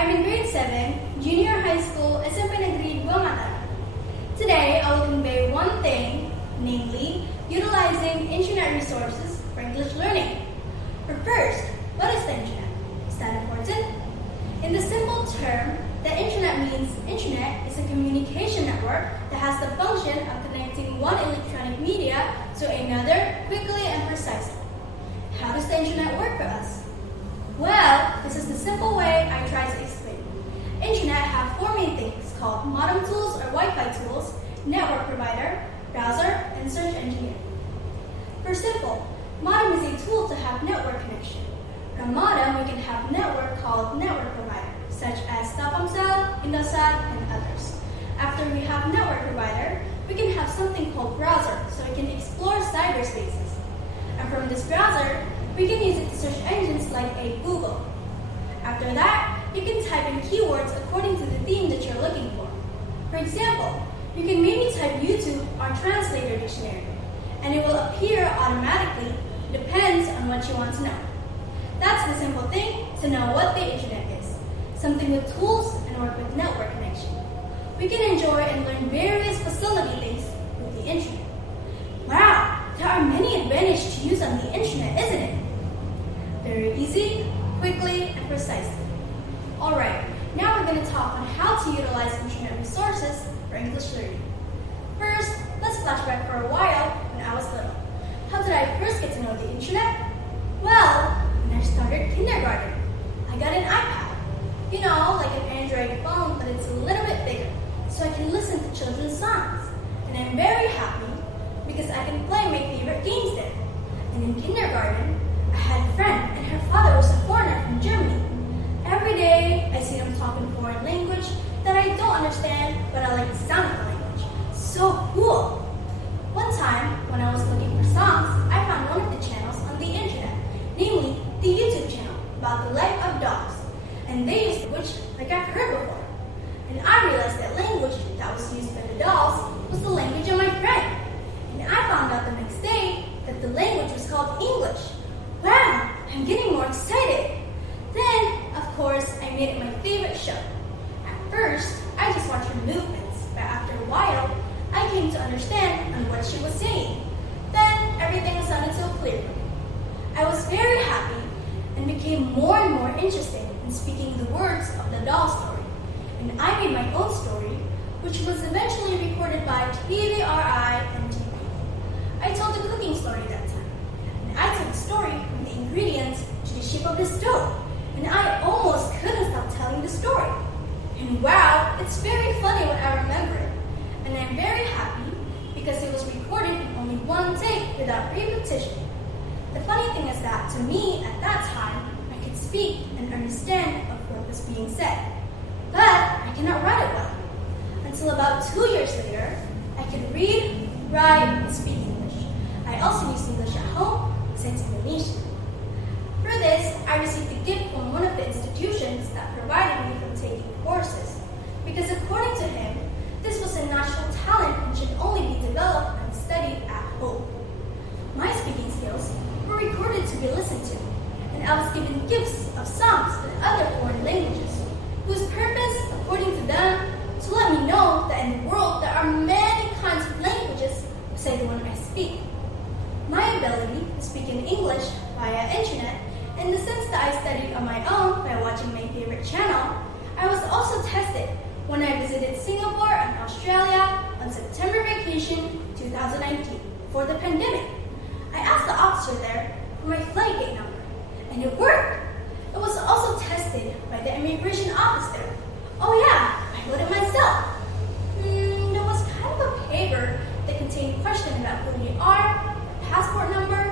I'm in grade 7, junior high school, SMP Negeri 2 Mataram. Today, I will convey one thing, namely, utilizing internet resources for English learning. But first, what is the internet? Is that important? In the simple term, the internet means internet is a communication network that has the function of connecting one electronic media to another quickly and precisely. How does the internet work for us? Well, this is the simple way I try to explain. Internet have four main things called modem tools or Wi-Fi tools, network provider, browser, and search engine. For simple, modem is a tool to have network connection. From modem, we can have network called network provider, such as Telkomsel, Indosat, and others. After we have network provider, we can have something called browser, so we can explore cyberspaces. And from this browser, we can use it to search engines like a Google. After that, you can type in keywords according to the theme that you're looking for. For example, you can maybe type YouTube or Translator Dictionary, and it will appear automatically, depends on what you want to know. That's the simple thing to know what the internet is. Something with tools and work with network connection. We can enjoy and learn various facility things with the internet. Wow, there are many advantages to use on the internet, isn't it? Very easy, quickly, and precisely. Alright, now we're going to talk on how to utilize internet resources for English learning. First, let's flashback for a while when I was little. How did I first get to know the internet? Well, when I started kindergarten, I got an iPad. You know, like an Android phone, but it's a little bit bigger, so I can listen to children's songs. And I'm very happy because I can play my favorite games there. And in kindergarten, I had a friend, and her father was a foreigner from Germany. Every day, I see them talking foreign language that I don't understand, but I like the sound of the language. So cool! One time, when I was looking for songs, I found one of the channels on the internet, namely the YouTube channel about the life of dogs. And they used language like I've heard before. And I realized that language that was used by the dolls was the language of my friend. And I found out the next day that the language was called English. Wow, I'm getting more excited. Then, of course, I made it my favorite show. At first, I just watched her movements, but after a while, I came to understand on what she was saying. Then, everything sounded so clear. I was very happy and became more and more interested in speaking the words of the doll story. And I made my own story, which was eventually recorded by TVRI and TV. I told the cooking story that time. And I took the story from the ingredients to the shape of the stove. And I almost couldn't stop telling the story. And wow, it's very funny when I remember it. And I'm very happy because it was recorded in only one take without repetition. The funny thing is that to me at that time, I could speak and understand of what was being said. But I cannot write it well. Until about 2 years later, I could read, write, and speak English. I also use English at home since Indonesia. For this, I received a gift from one of the institutions that provided me from taking courses. Because according to him, this was a natural talent and should only be developed and studied at home. My speaking skills were recorded to be listened to, and I was given gifts of songs in other foreign languages, whose purpose, according to them, to let me know that in the world there are many kinds of languages besides the one I speak. My ability to speak in English via internet, in the sense that I studied on my own by watching my favorite channel, I was also tested when I visited Singapore and Australia on September vacation 2019 for the pandemic. I asked the officer there for my flight gate number, and it worked. It was also tested by the immigration office there. Oh yeah, I wrote it myself. There was kind of a paper that contained questions about who we are, passport number,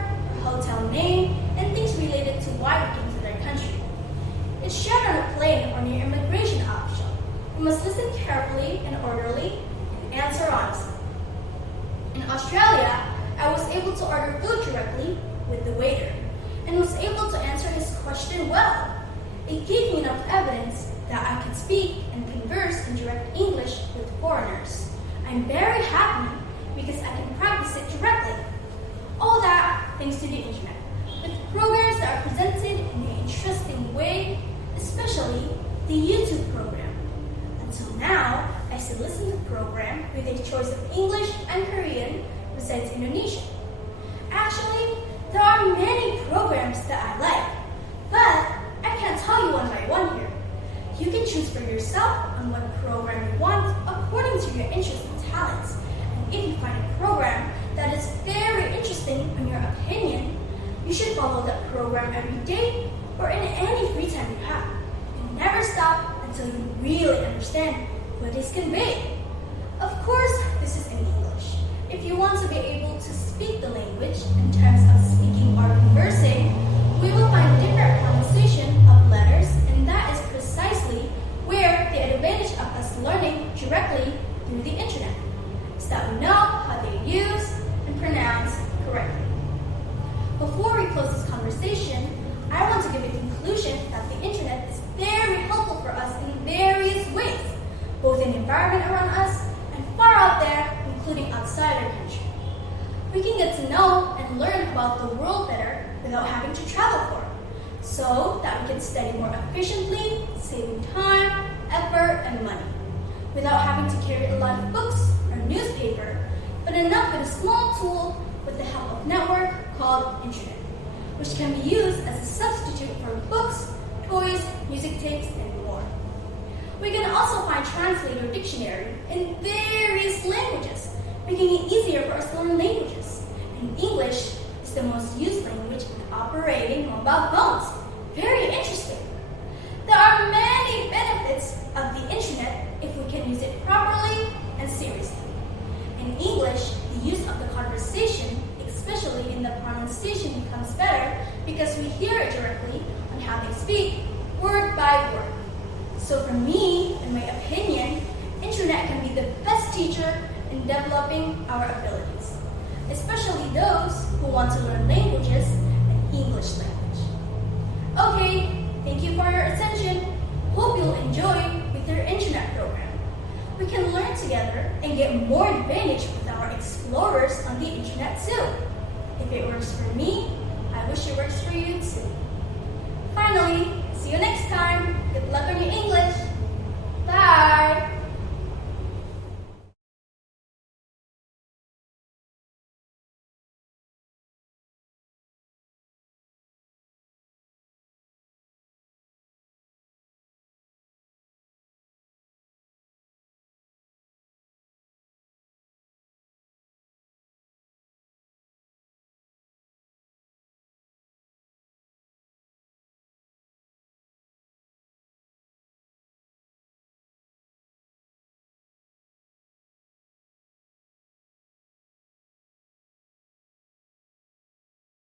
hotel name, and things related to why we came to their country. It's shared on a plane or near immigration official. You must listen carefully and orderly and answer honestly. In Australia, I was able to order food directly with the waiter and was able to answer his question well. It gave me enough evidence that I could speak and converse in direct English with foreigners. I'm very happy because I can practice it directly. All that thanks to the internet, with programs that are presented in an interesting way, especially the YouTube program. Until now, I still listen to the program with a choice of English and Korean besides Indonesian. Actually, there are many programs that I like, but I can't tell you one by one here. You can choose for yourself on what program you want according to your interests and talents. And if you find a program that is very interesting in your opinion, you should follow that program every day or in any free time you have. And never stop until you really understand what is conveyed. Of course, this is in English. If you want to be able to speak the language in terms of speaking or conversing, we will find different pronunciation of letters, and that is precisely where the advantage of us learning directly through the internet, so that we know how they use and pronounce correctly. Before we close this conversation, I want to give a conclusion that the internet is very helpful for us in various ways, both in the environment around us and far out there, including outside our country. We can get to know and learn about the world better without having to travel for it, so that we can study more efficiently, saving time, effort, and money, without having to carry a lot of books or newspaper, but enough with a small tool with the help of network called internet, which can be used as a substitute for books, toys, music tapes, and more. We can also find translator dictionary in various languages, making it easier for us to learn languages. And English is the most used language in operating mobile phones. Very interesting. There are many benefits of the internet if we can use it properly and seriously. In English, the use of the conversation, especially in the pronunciation, becomes better because we hear it directly on how they speak, word by word. So for me, in my opinion, internet can be the best teacher in developing our abilities, especially those who want to learn languages and English language. Okay, thank you for your attention. Hope you'll enjoy with your internet program. We can learn together and get more advantage with our explorers on the internet too. If it works for me, I wish it works for you too. Finally,